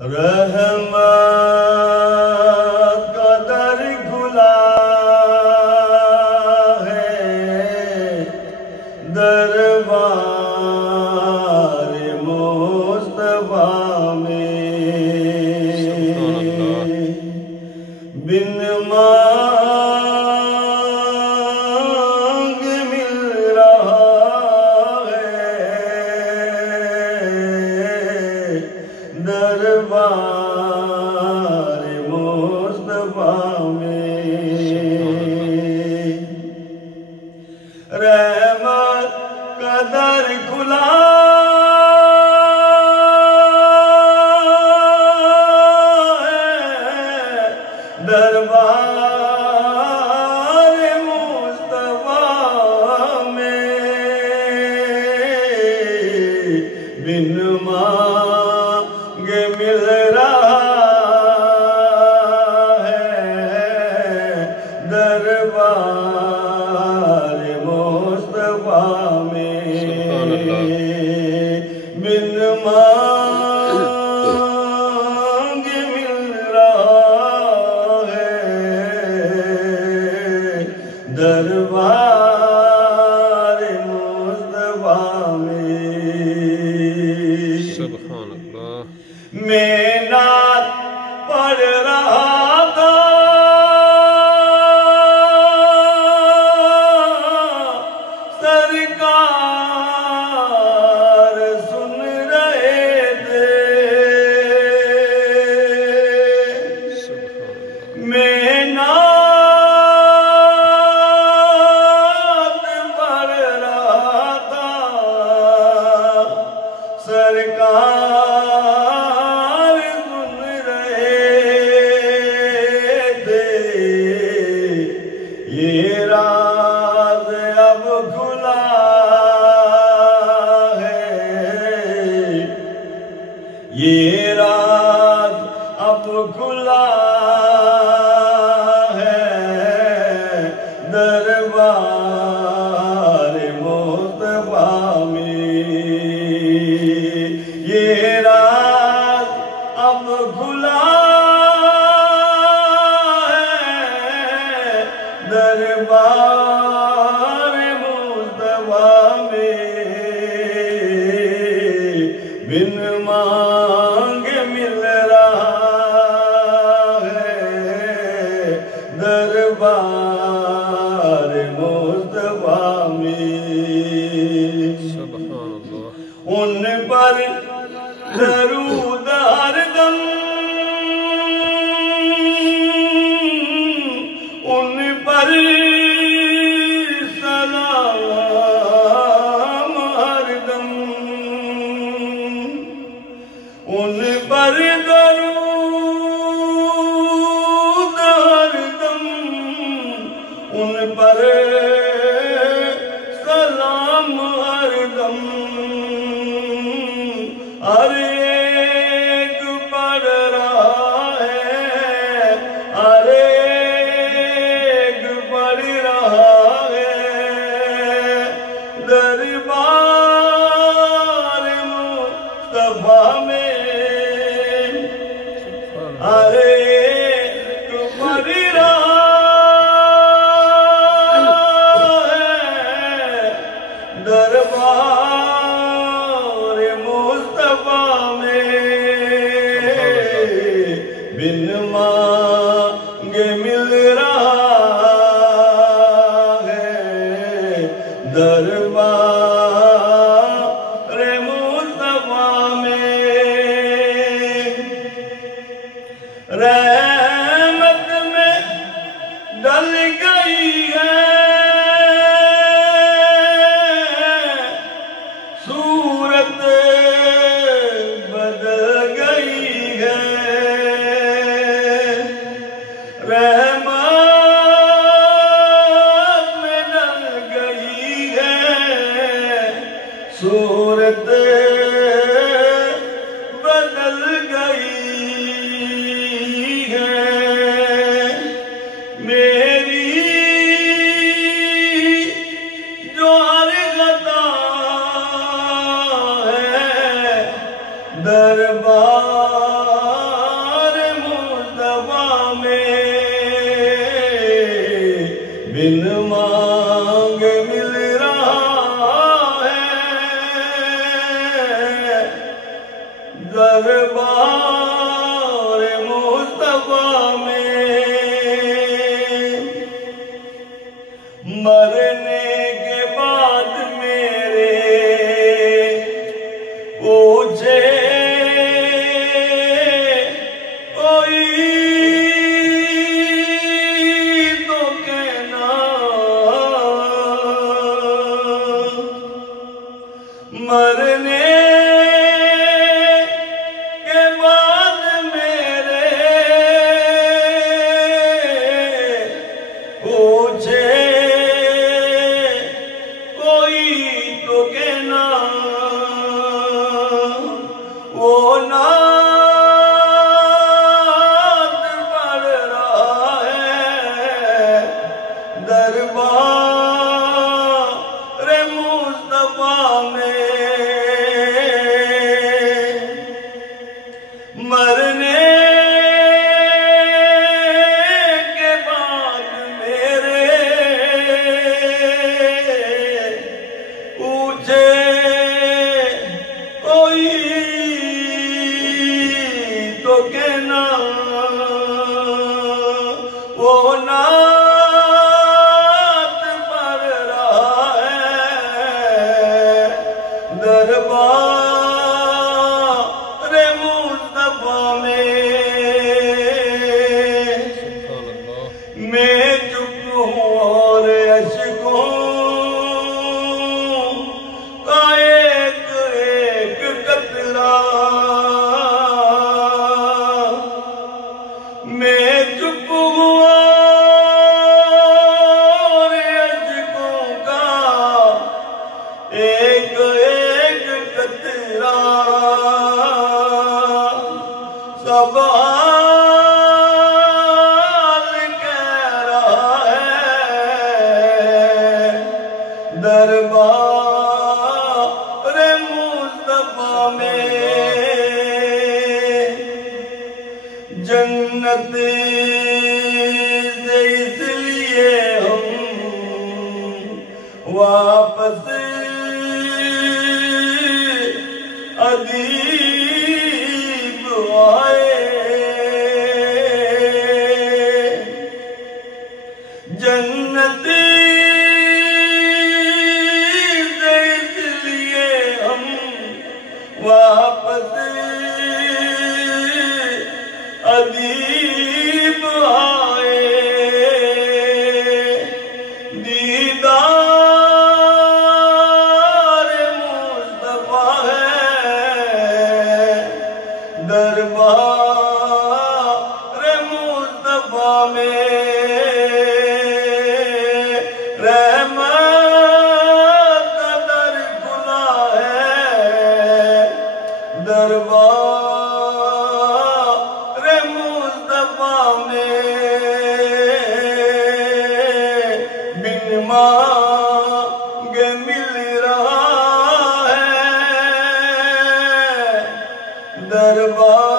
رحمت کا در کھلا ہے، دربار مصطفیٰ میں بن مانگ مل رہا ہے، دربار مصطفیٰ میں رحمت کا در کھلا ہے، دربار مصطفیٰ میں بن مانگ مل رہا ہے، دربار مصطفیٰ میں بن مانگ مل رہا ہے، دربار مصطفیٰ میں سبحان اللہ۔ میں نعت پڑھ رہا تھا، سرکار سن رہے تھے، میں نعت پڑھ رہا تھا، سرکار سن رہے تھے، یہ راز اب کھلا ہے، یہ راز اب کھلا ہے، دربار مصطفیٰ میں یہ راز اب کھلا ہے، دربار مصطفیٰ میں بن مانگ مل رہا ہے، دربار مصطفیٰ میں سبحان اللہ۔ ان پر درود ہر دم، ان پر سلام ہر دم، ان پر درود ہر دم، ان پر سلام ہر دم، ہر ایک پڑھ رہا ہے، ہر ایک پڑھ رہا ہے، دربار مصطفیٰ میں دربار مصطفیٰ میں مرنے کے بعد میرے پوچھے کوئی تو کہنا مرنے وہ نعت پڑھ رہا ہے دربار مصطفیٰ میں مرنے کے بعد میرے پوچھے کوئی تو کہنا وہ نعت پڑھ رہا ہے دربار مصطفیٰ میں چپ ہوں اور اشکوں کا ایک ایک قطرہ میں چپ ہوا اور اشکوں کا ایک ایک قطرہ سب حال کہہ رہا ہے دربار مصطفیٰ میں جنت سے اس لیے ہم واپس ادیب آئے جنت سے اس لیے ہم واپس ادیب آئے دیدار مصطفیٰ ہے دربار مصطفیٰ میں رحمت کا در کھلا ہے دربار مصطفیٰ میں بن مانگے مل رہا ہے دربار